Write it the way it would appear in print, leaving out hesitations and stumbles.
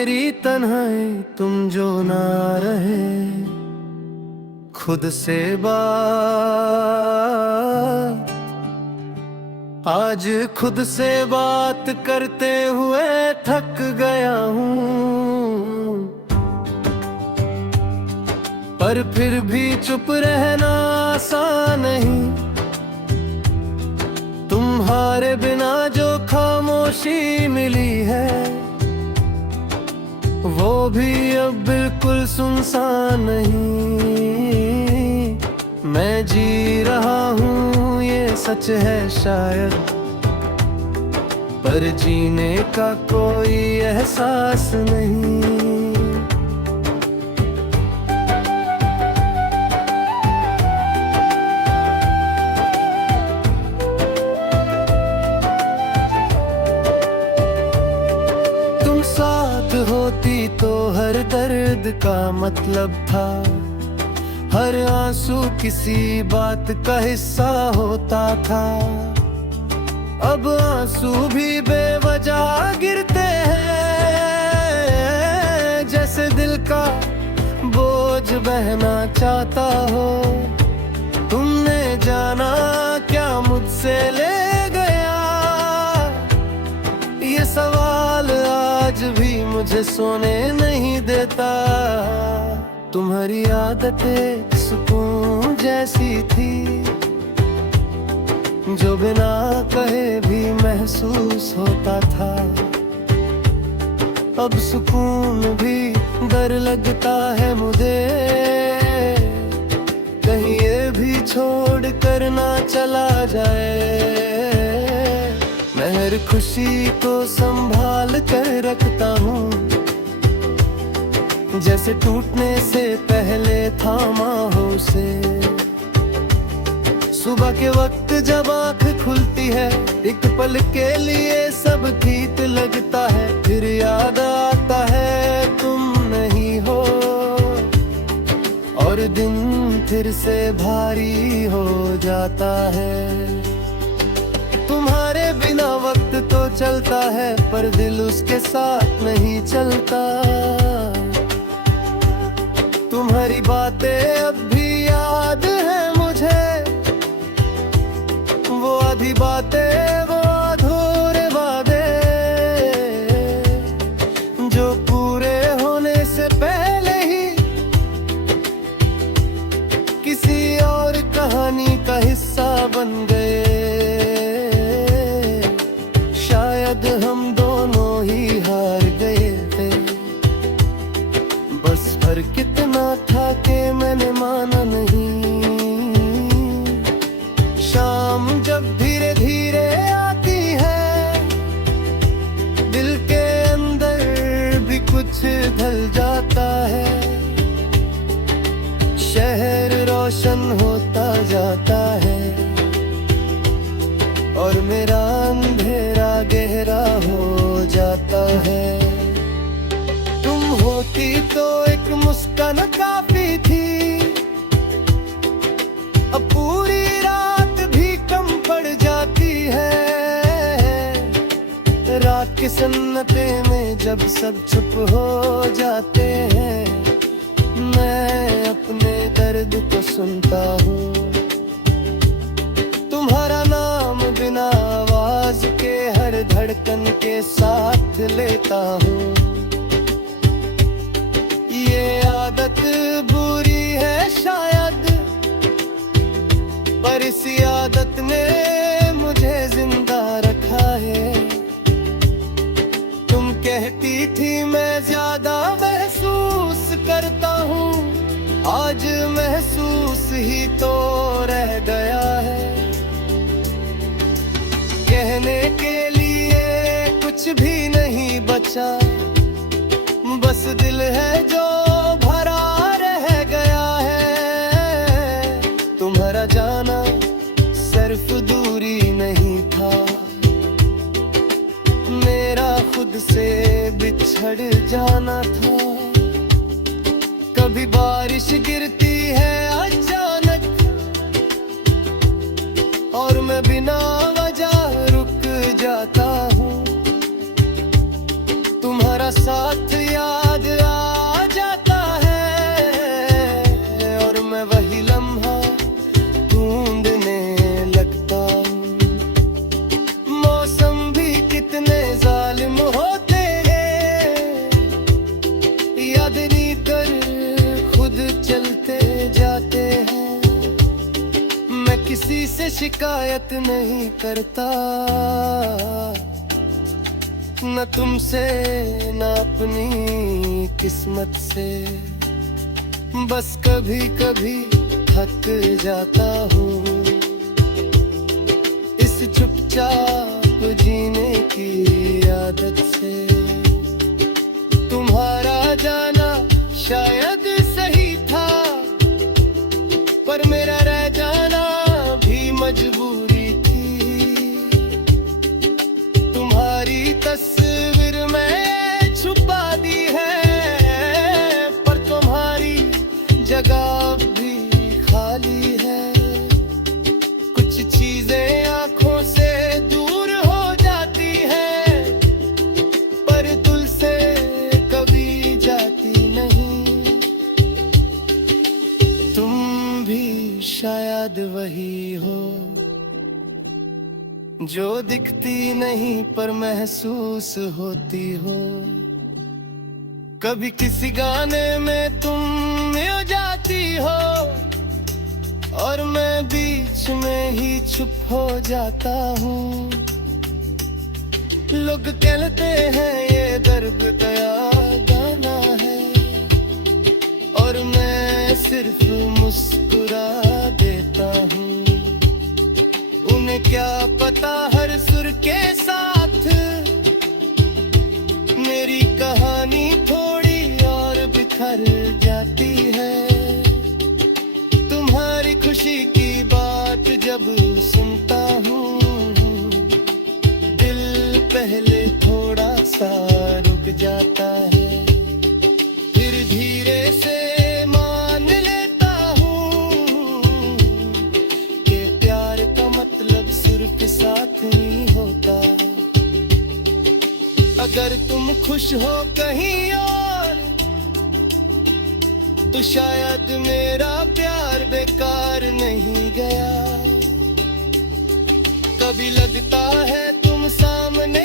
मेरी तन्हाई तुम जो ना रहे, खुद से बात आज खुद से बात करते हुए थक गया हूँ, पर फिर भी चुप रहना आसान नहीं। तुम्हारे बिना जो खामोशी मिली है, वो भी अब बिल्कुल सुनसान नहीं। मैं जी रहा हूँ ये सच है शायद, पर जीने का कोई एहसास नहीं। साथ होती तो हर दर्द का मतलब था, हर आंसू किसी बात का हिस्सा होता था। अब आंसू भी बेवजह गिरते हैं, जैसे दिल का बोझ बहना चाहता हो। तुमने जाना क्या मुझसे ले गया, ये सवाल आज भी मुझे सोने नहीं देता। तुम्हारी आदतें सुकून जैसी थी, जो बिना कहे भी महसूस होता था। अब सुकून भी डर लगता है मुझे, कहीं ये भी छोड़ कर ना चला जाए। मैं हर खुशी को संभाल कर रखता हूँ, जैसे टूटने से पहले थामा हो उसे। सुबह के वक्त जब आँख खुलती है, एक पल के लिए सब ठीक लगता है। फिर याद आता है तुम नहीं हो, और दिन फिर से भारी हो जाता है। तुम्हारे बिना वक्त तो चलता है, पर दिल उसके साथ नहीं चलता। तुम्हारी बातें अब भी याद है मुझे, वो आधी बातें, वो अधूरे वादे, जो पूरे होने से पहले ही किसी और कहानी का हिस्सा बन गए। शायद हम दोनों ही हार गए थे, बस फर्क कितना था कि मैंने माना नहीं। शाम जब धीरे धीरे आती है, दिल के अंदर भी कुछ ढल जाता है। शहर रोशन होता जाता है, और मेरा अंधेरा गहरा हो जाता है। तुम होती तो एक मुस्कान काफी थी, अब पूरी रात भी कम पड़ जाती है। रात के सन्नाटे में जब सब चुप हो जाते हैं, मैं अपने दर्द को सुनता हूँ। तुम्हारा नाम बिना आवाज के हर धड़कन के साथ लेता हूँ। ये आदत बुरी है शायद, पर इसी आदत ने मुझे जिंदा रखा है। तुम कहती थी मैं ज्यादा महसूस करता हूँ, आज महसूस ही तो रह गया है। कहने के लिए कुछ भी नहीं बचा, बस दिल है जो भरा रह गया है। तुम्हारा जाना सिर्फ दूरी नहीं था, मेरा खुद से बिछड़ जाना था। कभी बारिश गिरती है अचानक, और मैं बिना वजह रुक जाता हूँ। तुम्हारा साथ शिकायत नहीं करता, न तुमसे न अपनी किस्मत से। बस कभी कभी थक जाता हूँ इस चुपचाप जीने की आदत से। तुम्हारा जाना शायद सही था, पर मेरा रह जाना भी मजबूरी थी। तुम्हारी तस्वीर मैं छुपा दी है, पर तुम्हारी जगह भी खाली है। कुछ चीजें आंखों से दूर हो जाती हैं, पर दिल से कभी जाती नहीं। तुम भी शायद वही हो जो दिखती नहीं पर महसूस होती हो। कभी किसी गाने में तुम मिल जाती हो, और मैं बीच में ही चुप हो जाता हूँ। लोग कहते हैं ये दर्द गया गाना है, और मैं सिर्फ मुस्कुरा देता हूँ। उन्हें क्या पता हर सुर के साथ मेरी कहानी थोड़ी और बिखर जाती है। तुम्हारी खुशी की बात जब सुनता हूँ, दिल पहले थोड़ा सा रुक जाता है, फिर धीरे से मान लेता हूँ कि प्यार का मतलब सुर के साथ नहीं होता। अगर तुम खुश हो कहीं और, तो शायद मेरा प्यार बेकार नहीं गया। कभी लगता है तुम सामने